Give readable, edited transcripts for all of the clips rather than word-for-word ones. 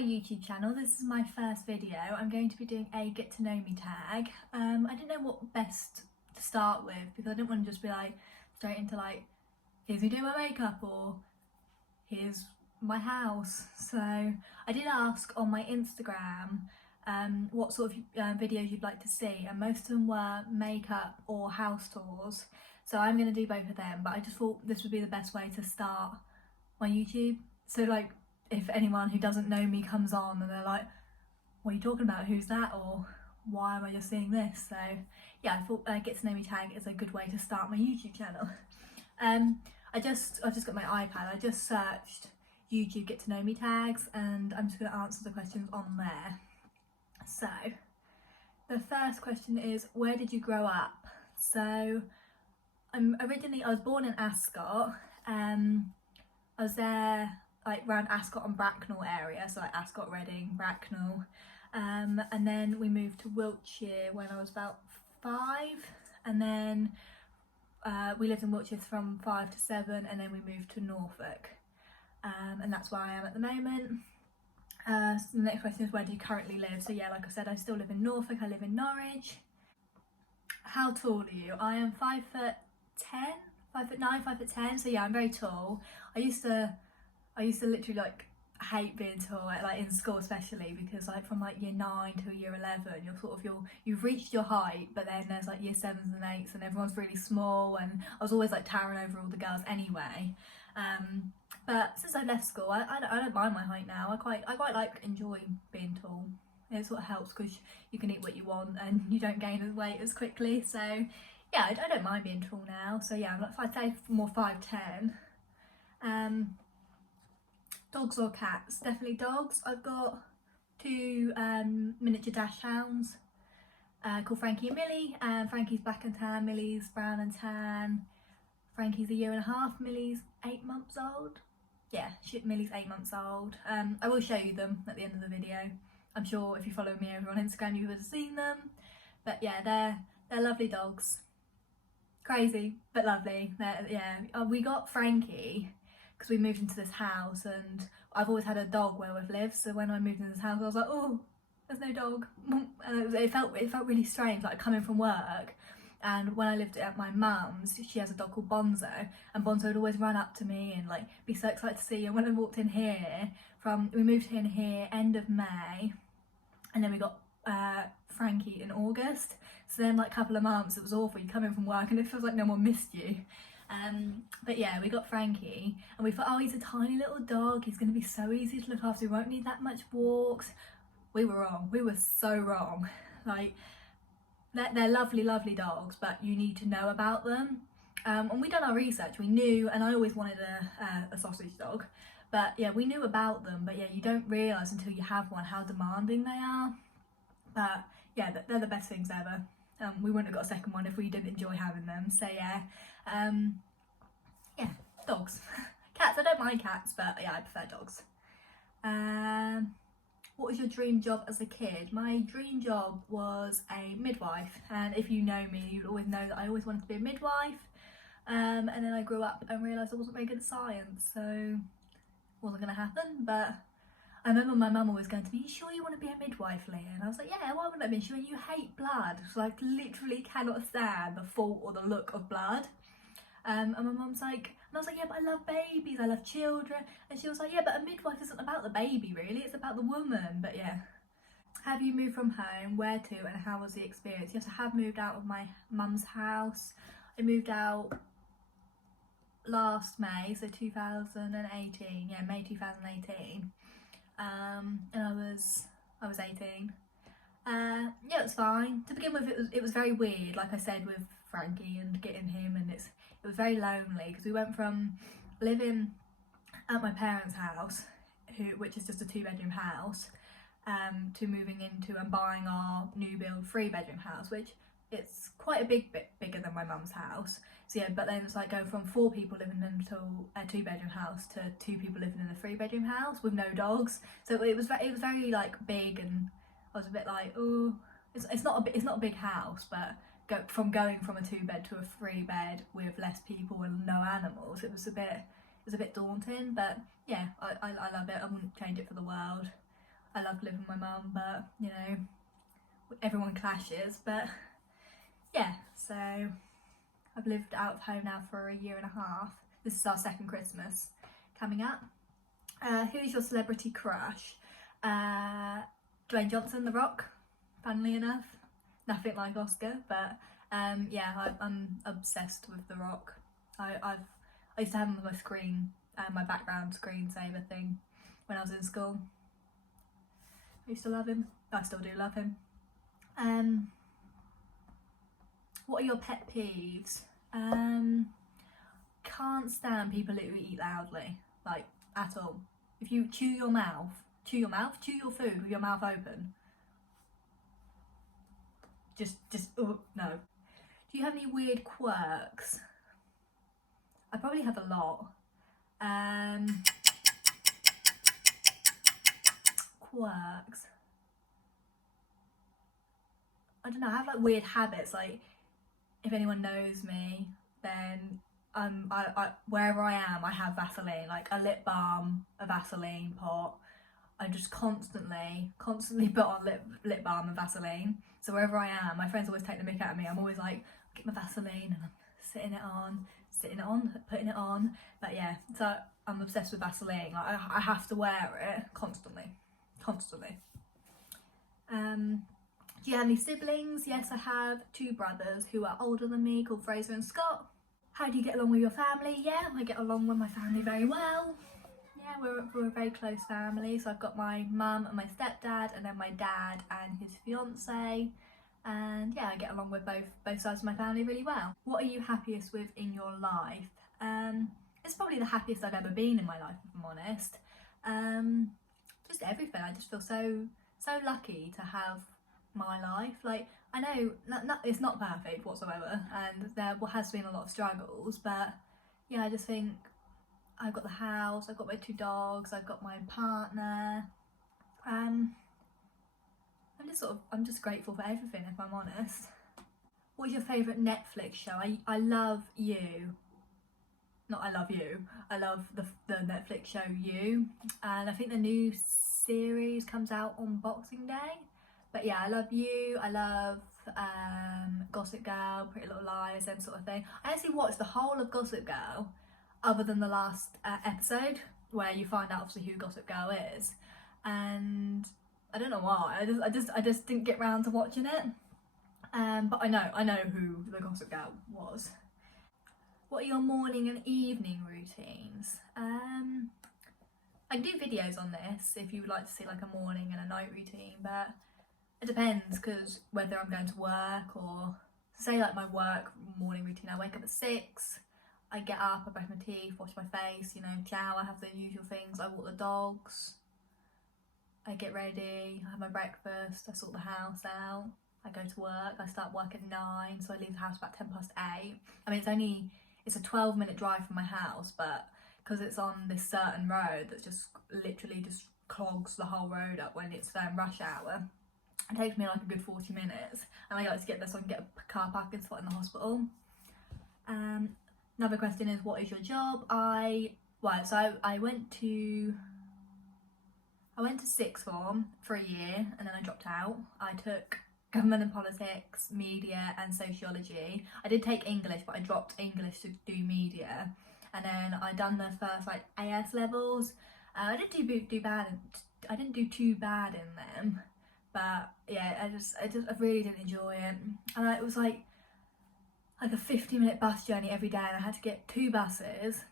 my YouTube channel. This is my first video. I'm going to be doing a get to know me tag. I didn't know what best to start with because I didn't want to just be like straight into like, here's me doing my makeup or here's my house. So I did ask on my Instagram what sort of videos you'd like to see, and most of them were makeup or house tours. So I'm going to do both of them, but I just thought this would be the best way to start my YouTube. So like, if anyone who doesn't know me comes on and they're like, what are you talking about, who's that, or why am I just seeing this? So yeah, I thought get to know me tag is a good way to start my YouTube channel. I've just got my iPad. I just searched YouTube get to know me tags and I'm just going to answer the questions on there. So the first question is, where did you grow up? So I was born in Ascot. I was there like around Ascot and Bracknell area, so like Ascot, Reading, Bracknell, and then we moved to Wiltshire when I was about 5, and then we lived in Wiltshire from 5 to 7, and then we moved to Norfolk, and that's where I am at the moment. So the next question is, where do you currently live? So yeah, like I said, I still live in Norfolk. I live in Norwich. How tall are you? I am 5'10", 5'9", 5'10", so yeah, I'm very tall. I used to literally like hate being tall, like in school especially, because like from like year 9 to year 11 you've reached your height, but then there's like year 7s and 8s and everyone's really small, and I was always like towering over all the girls anyway. But since I left school, I don't mind my height now. I quite like enjoy being tall. It sort of helps because you can eat what you want and you don't gain as weight as quickly. So yeah, I don't mind being tall now. So yeah, I'd say more 5'10". Dogs or cats? Definitely dogs. I've got 2 miniature dash hounds called Frankie and Millie. Frankie's black and tan, Millie's brown and tan. Frankie's 1.5 years, Millie's 8 months old. Yeah, Millie's 8 months old. I will show you them at the end of the video. I'm sure if you follow me over on Instagram you would have seen them. But yeah, they're lovely dogs. Crazy but lovely. We got Frankie because we moved into this house, and I've always had a dog where we've lived, so when I moved into this house I was like, oh, there's no dog, and it felt really strange, like coming from work. And when I lived at my mum's, she has a dog called Bonzo, and Bonzo would always run up to me and like be so excited to see you. And when I walked in here, we moved in here end of May, and then we got Frankie in August. So then like a couple of months, it was awful. You come in from work and it feels like no one missed you. But yeah, we got Frankie and we thought, oh, he's a tiny little dog, he's going to be so easy to look after, we won't need that much walks. We were wrong. We were so wrong. Like, they're lovely dogs, but you need to know about them. And we done our research, we knew, and I always wanted a sausage dog, but yeah, we knew about them, but yeah, you don't realise until you have one how demanding they are. But yeah, they're the best things ever. We wouldn't have got a second one if we didn't enjoy having them. So yeah, yeah, dogs. Cats, I don't mind cats, but yeah, I prefer dogs. What was your dream job as a kid? My dream job was a midwife, and if you know me, you'd always know that I always wanted to be a midwife. And then I grew up and realised I wasn't very good at science, so it wasn't going to happen. But I remember my mum always going to me, you sure you want to be a midwife, Leah? And I was like, yeah, why wouldn't I be? She went, you hate blood. So I literally cannot stand the thought or the look of blood. And my mum's like, and I was like, yeah, but I love babies, I love children. And she was like, yeah, but a midwife isn't about the baby really, it's about the woman. But yeah. Have you moved from home? Where to, and how was the experience? Yes, I have moved out of my mum's house. I moved out last May, so 2018, yeah, May 2018. And I was 18. Yeah, it was fine. To begin with, it was very weird, like I said, with Frankie and getting him, and it was very lonely because we went from living at my parents' house, which is just a 2-bedroom house, to moving into and buying our new build 3-bedroom house, which it's quite a bit bigger than my mum's house. So yeah, but then it's like going from 4 people living into a 2-bedroom house to 2 people living in a 3-bedroom house with no dogs. So it was very like big, and I was a bit like, oh, it's not a big house, but going from a 2-bed to a 3-bed with less people and no animals, it was a bit daunting. But yeah, I love it. I wouldn't change it for the world. I love living with my mum, but you know, everyone clashes. But yeah, so I've lived out of home now for 1.5 years. This is our second Christmas coming up. Who's your celebrity crush? Dwayne Johnson, The Rock, funnily enough. Nothing like Oscar, but yeah, I'm obsessed with The Rock. I used to have him on my screen, my background screensaver thing when I was in school. I used to love him. I still do love him. What are your pet peeves? Can't stand people who eat loudly, like at all. If you chew your food with your mouth open. Just oh, no. Do you have any weird quirks? I probably have a lot. Quirks. I don't know, I have like weird habits, like if anyone knows me, then I wherever I am, I have Vaseline, like a lip balm, a Vaseline pot. I just constantly put on lip balm and Vaseline. So wherever I am, my friends always take the mick out of me. I'm always like, get my Vaseline and I'm putting it on. But yeah, so I'm obsessed with Vaseline. Like I have to wear it constantly. Do you have any siblings? Yes, I have 2 brothers who are older than me, called Fraser and Scott. How do you get along with your family? Yeah, I get along with my family very well. Yeah, we're a very close family. So I've got my mum and my stepdad, and then my dad and his fiance. And yeah, I get along with both sides of my family really well. What are you happiest with in your life? It's probably the happiest I've ever been in my life, if I'm honest. Just everything. I just feel so lucky to have my life. Like, I know it's not perfect whatsoever, and there has been a lot of struggles, but yeah, I just think I've got the house, I've got my 2 dogs, I've got my partner. I'm just grateful for everything, if I'm honest. What's your favourite Netflix show? I love You. Not I Love You. I love the Netflix show You, and I think the new series comes out on Boxing Day. But yeah, I love You. I love Gossip Girl, Pretty Little Liars, them sort of thing. I actually watched the whole of Gossip Girl, other than the last episode where you find out obviously who Gossip Girl is, and I don't know why. I just didn't get round to watching it. But I know who the Gossip Girl was. What are your morning and evening routines? I can do videos on this if you would like to see like a morning and a night routine, but it depends, because whether I'm going to work, or say like my work morning routine, I wake up at 6, I get up, I brush my teeth, wash my face, you know, shower, have the usual things, I walk the dogs, I get ready, I have my breakfast, I sort the house out, I go to work, I start work at 9, so I leave the house about 8:10. I mean, it's a 12-minute drive from my house, but because it's on this certain road that just literally just clogs the whole road up when it's rush hour, it takes me like a good 40 minutes, and I like to get there so I can get a car parking spot in the hospital. Another question is, what is your job? I went to sixth form for a year, and then I dropped out. I took government and politics, media and sociology. I did take English, but I dropped English to do media, and then I done the first like AS levels. I didn't I didn't do too bad in them, but yeah, I really didn't enjoy it, and it was like a 50-minute bus journey every day, and I had to get 2 buses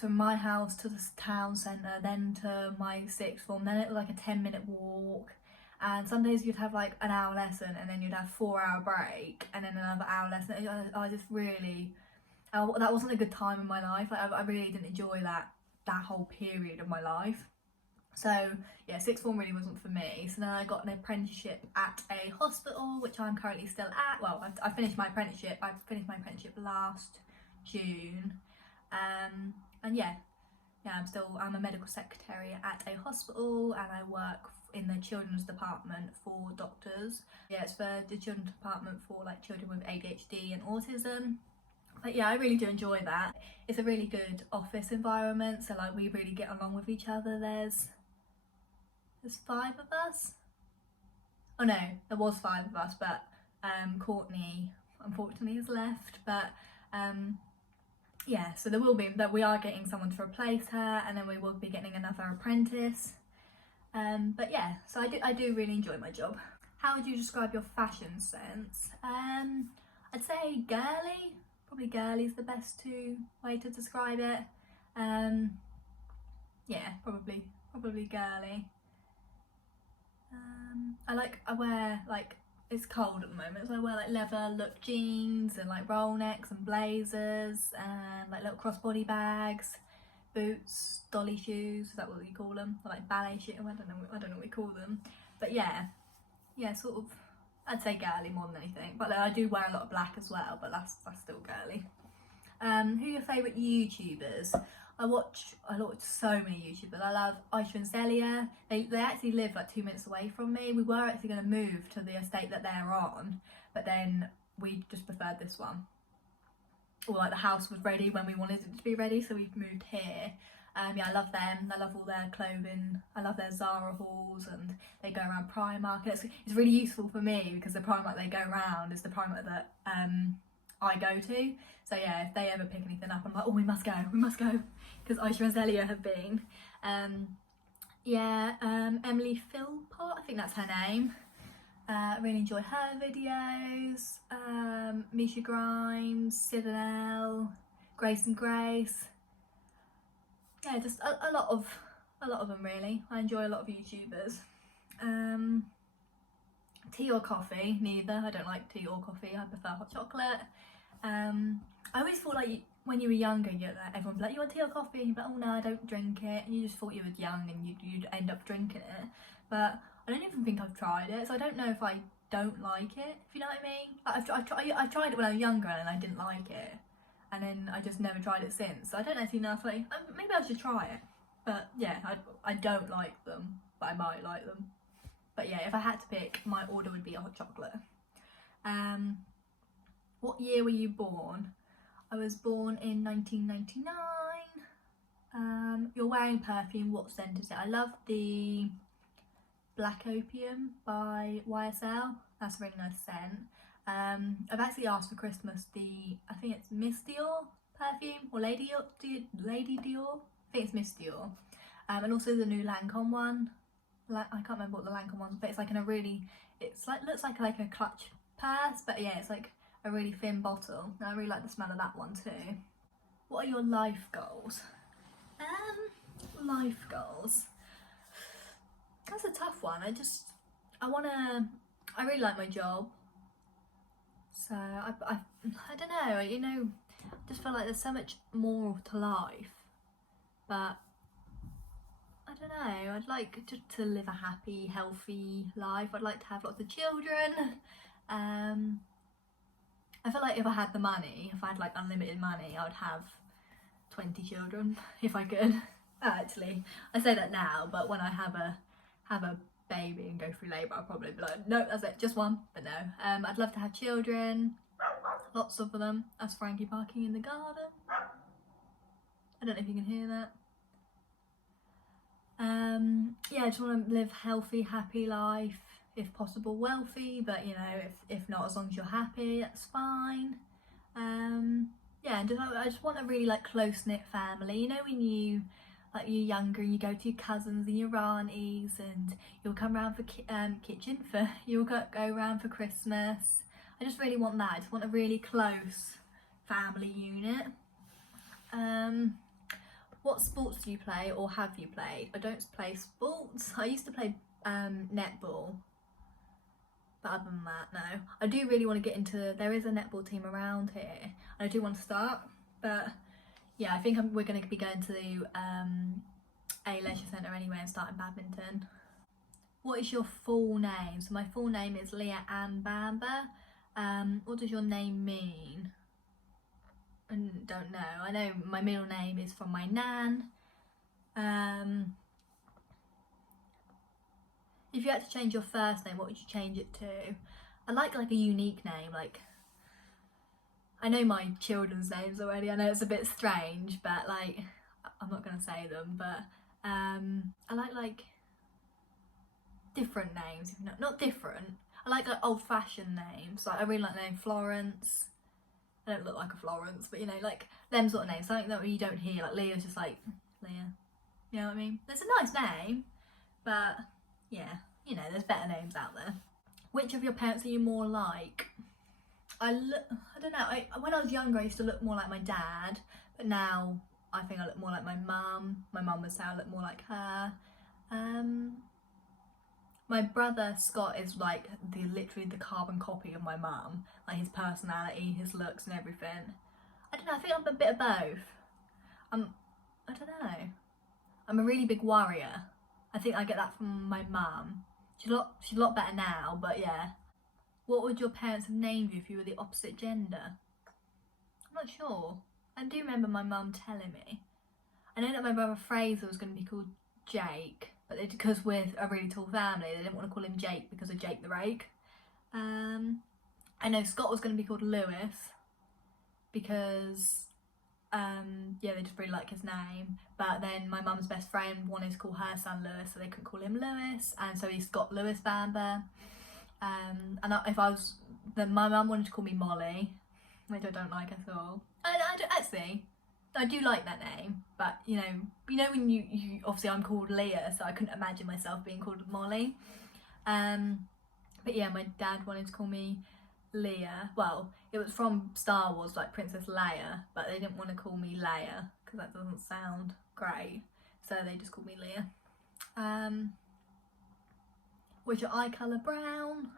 from my house to the town centre, then to my sixth form, then it was like a 10-minute walk, and some days you'd have like an hour lesson, and then you'd have 4-hour break, and then another hour lesson. I just really, that wasn't a good time in my life. Like, I really didn't enjoy that whole period of my life. So yeah, sixth form really wasn't for me. So then I got an apprenticeship at a hospital, which I'm currently still at. Well, I finished my apprenticeship. I finished my apprenticeship last June, and yeah, I'm a medical secretary at a hospital, and I work in the children's department for doctors. Yeah, it's for the children's department for like children with ADHD and autism. But yeah, I really do enjoy that. It's a really good office environment, so like we really get along with each other. There's there's 5 of us. Oh no, there was 5 of us, but Courtney unfortunately has left. But yeah, so there will be, that we are getting someone to replace her, and then we will be getting another apprentice. But yeah, so I do really enjoy my job. How would you describe your fashion sense? I'd say girly. Probably girly is the best way to describe it. Yeah, probably girly. I wear, like, it's cold at the moment, so I wear like leather look jeans and like roll necks and blazers and like little crossbody bags, boots, dolly shoes, is that what we call them? Or like ballet shoes, I don't know what we call them. But yeah, sort of, I'd say girly more than anything. But like, I do wear a lot of black as well, but that's still girly. Who are your favourite YouTubers? I watch so many YouTubers. I love Aisha and Leah. They actually live like 2 minutes away from me. We were actually going to move to the estate that they're on, but then we just preferred this one. Or like the house was ready when we wanted it to be ready, so we've moved here. Yeah, I love them. I love all their clothing. I love their Zara hauls, and they go around Primark. It's really useful for me because the Primark they go around is the Primark that I go to. So yeah, if they ever pick anything up, I'm like, oh, we must go, because Aisha and Zelia have been. Emily Philpott, I think that's her name. I really enjoy her videos. Misha Grimes, Citadel, Grace and Grace. Yeah, just a lot of them really. I enjoy a lot of YouTubers. Tea or coffee? Neither. I don't like tea or coffee. I prefer hot chocolate. I always thought like when you were younger, everyone would be like, you want tea or coffee? But oh no, I don't drink it. And you just thought you were young and you'd end up drinking it. But I don't even think I've tried it, so I don't know if I don't like it, if you know what I mean. I tried it when I was younger and I didn't like it. And then I just never tried it since. So I don't actually know if maybe I should try it. But yeah, I don't like them, but I might like them. But yeah, if I had to pick, my order would be a hot chocolate. What year were you born? I was born in 1999. You're wearing Perfume. What scent is it? I love the Black Opium by YSL. That's a really nice scent. I've actually asked for Christmas I think it's Miss Dior perfume, or Lady Dior. I think it's Miss Dior. And also the new Lancome one. I can't remember what the Lancome one's, but it's like looks like a clutch purse, but yeah, it's like a really thin bottle. And I really like the smell of that one too. What are your life goals? Life goals. That's a tough one. I really like my job. So I don't know, I just feel like there's so much more to life. But I don't know, I'd like to live a happy, healthy life. I'd like to have lots of children. I feel like if I had the money, if I had like unlimited money, I would have 20 children if I could. Actually, I say that now, but when I have a baby and go through labour, I'll probably be like, no, that's it, just one. But no, I'd love to have children, lots of them. That's Frankie barking in the garden. I don't know if you can hear that. Yeah, I just want to live healthy, happy life, if possible wealthy, but if not, as long as you're happy, that's fine. Yeah, and I just want a really like close-knit family. When you're younger and you go to your cousins and your aunties, and you'll come round for you'll go round for Christmas. I just really want that. I just want a really close family unit. What sports do you play or have you played? I don't play sports. I used to play netball, but other than that, no. I do really want to get into, there is a netball team around here, and I do want to start, but yeah, I think we're going to be going to a leisure centre anyway and starting badminton. What is your full name? So my full name is Leah Ann Bamber. What does your name mean? I don't know. I know my middle name is from my nan. If you had to change your first name, what would you change it to? I like a unique name. Like, I know my children's names already. I know it's a bit strange, but like, I'm not gonna say them. But I like different names, not different. I like old-fashioned names. Like I really like the name Florence. I don't look like a Florence, but you know, like them sort of names. Something that you don't hear. Like Leah's just like Leah. You know what I mean? It's a nice name, but yeah, you know, there's better names out there. Which of your parents are you more like? I don't know. When I was younger, I used to look more like my dad, but now I think I look more like my mum. My mum would say I look more like her. My brother Scott is like literally the carbon copy of my mum, like his personality, his looks and everything. I don't know, I think I'm a bit of both. I don't know. I'm a really big worrier. I think I get that from my mum. She's a lot better now, but yeah. What would your parents have named you if you were the opposite gender? I'm not sure. I do remember my mum telling me. I know that my brother Fraser was going to be called Jake, but because we're a really tall family, they didn't want to call him Jake because of Jake the Rake. I know Scott was going to be called Lewis because, yeah, they just really like his name. But then my mum's best friend wanted to call her son Lewis, so they couldn't call him Lewis, and so he's Scott Lewis Bamber. My mum wanted to call me Molly, which I don't like at all. I do like that name, but you know when you obviously I'm called Leah, so I couldn't imagine myself being called Molly. But yeah, my dad wanted to call me Leah. Well, it was from Star Wars, like Princess Leia, but they didn't want to call me Leia because that doesn't sound great, so they just called me Leah. What's your eye colour? Brown.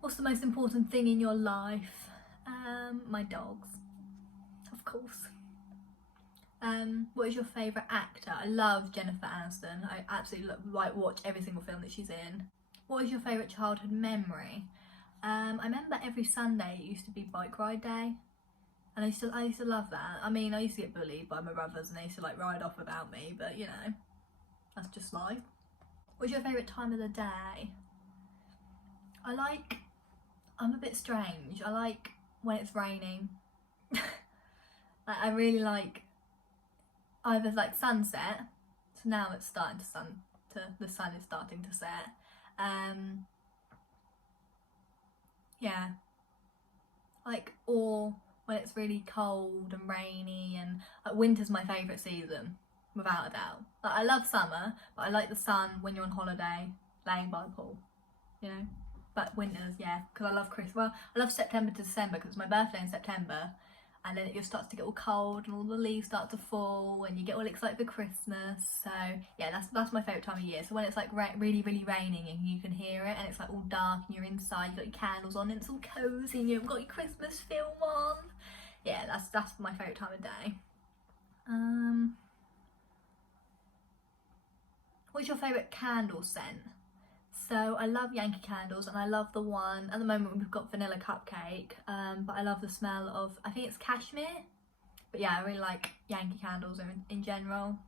What's the most important thing in your life? My dogs, of course. What is your favourite actor? I love Jennifer Aniston. I absolutely watch every single film that she's in. What is your favourite childhood memory? I remember every Sunday it used to be bike ride day, and I used to love that. I mean, I used to get bullied by my brothers and they used to like ride off without me, but you know, that's just life. What's your favourite time of the day? I'm a bit strange. I like when it's raining. Like I really like either like sunset, so now it's starting the sun is starting to set. Yeah, like, or when it's really cold and rainy, and like winter's my favourite season without a doubt. Like I love summer, but I like the sun when you're on holiday laying by the pool, you know. But winters, yeah, because I love Christmas. Well, I love September to December because it's my birthday in September, and then it just starts to get all cold and all the leaves start to fall and you get all excited for Christmas. So yeah, that's my favourite time of year. So when it's like really raining and you can hear it and it's like all dark and you're inside, you've got your candles on and it's all cosy and you've got your Christmas film on. Yeah, that's my favourite time of day. What's your favourite candle scent? So I love Yankee candles, and I love the one, at the moment we've got vanilla cupcake, but I love the smell of, I think it's cashmere. But yeah, I really like Yankee candles in general.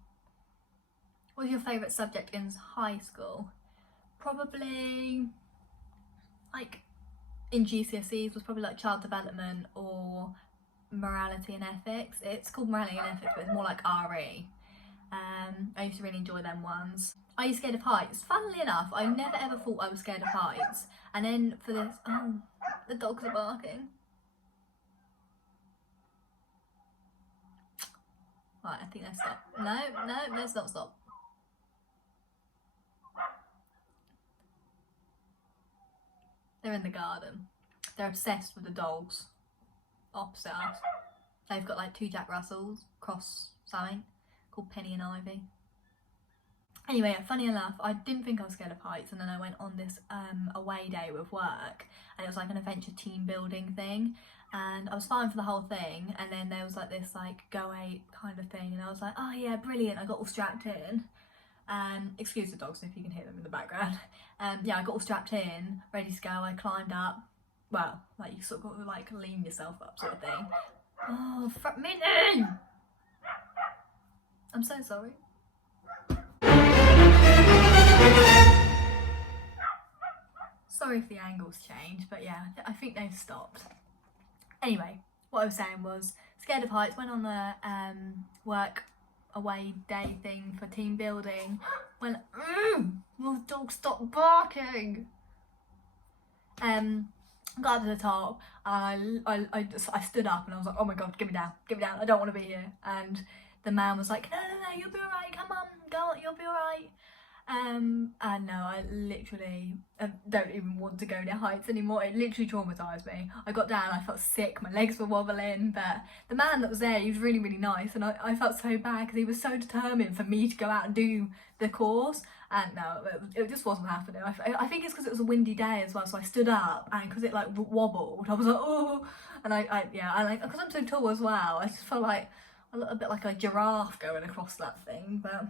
What was your favourite subject in high school? Probably, like, in GCSEs was probably like child development or morality and ethics. It's called morality and ethics, but it's more like RE. I used to really enjoy them ones. Are you scared of heights? Funnily enough, I never ever thought I was scared of heights. And then for this, oh, the dogs are barking. Right, I think let's stop. No, let's not stop. They're in the garden. They're obsessed with the dogs. Opposite us. They've got like 2 Jack Russells, cross something, called Penny and Ivy. Anyway, funny enough, I didn't think I was scared of heights, and then I went on this away day with work, and it was like an adventure team building thing, and I was fine for the whole thing, and then there was like this like go ape kind of thing, and I was like, oh yeah, brilliant, I got all strapped in. Excuse the dogs if you can hear them in the background. Yeah, I got all strapped in, ready to go. I climbed up. Well, like you sort of got to like lean yourself up sort of thing. Oh, Minnie! I'm so sorry. Sorry if the angles changed, but yeah, I think they've stopped. Anyway, what I was saying was, scared of heights, went on the work away day thing for team building when the dog stopped barking. Got up to the top and I stood up and I was like, oh my god, get me down, I don't want to be here. And the man was like, no, you'll be alright, come on, go, you'll be alright. And no, I literally don't even want to go near heights anymore. It literally traumatised me. I got down, I felt sick, my legs were wobbling, but the man that was there, he was really, really nice, and I felt so bad because he was so determined for me to go out and do the course, and no, it just wasn't happening. I think it's because it was a windy day as well, so I stood up, and because it like wobbled, I was like, oh, and I like, because I'm so tall as well, I just felt like a little bit like a giraffe going across that thing, but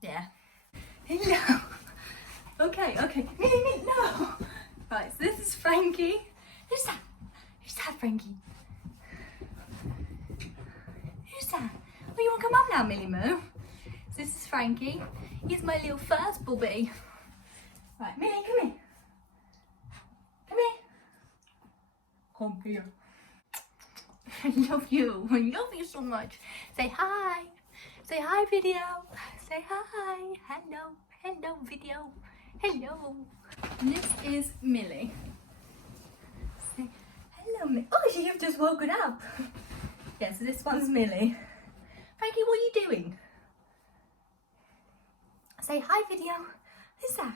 yeah. Hello. Okay, no. Right, so this is Frankie. Who's that? Who's that, Frankie? Who's that? Oh, you want to come up now, Millie Moo? So this is Frankie. He's my little first bubby. Right, Millie, come here. Come here. Come here. I love you. I love you so much. Say hi. Say hi, video. Say hi. Hello, video. Hello. And this is Millie. Say hello, Millie. Oh, she have just woken up. Yeah, so this one's Millie. Frankie, what are you doing? Say hi, video. Who's that?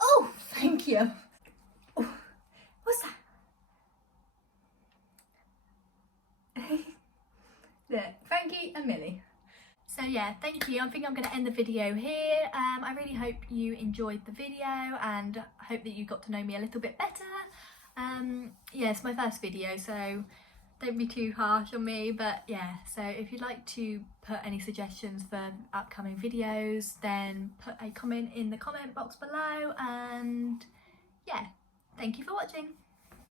Oh, thank you. Oh, what's that? Look, Frankie and Millie. So yeah, thank you. I think I'm going to end the video here. I really hope you enjoyed the video and I hope that you got to know me a little bit better. Yeah, it's my first video, so don't be too harsh on me, but yeah, so if you'd like to put any suggestions for upcoming videos, then put a comment in the comment box below, and yeah, thank you for watching.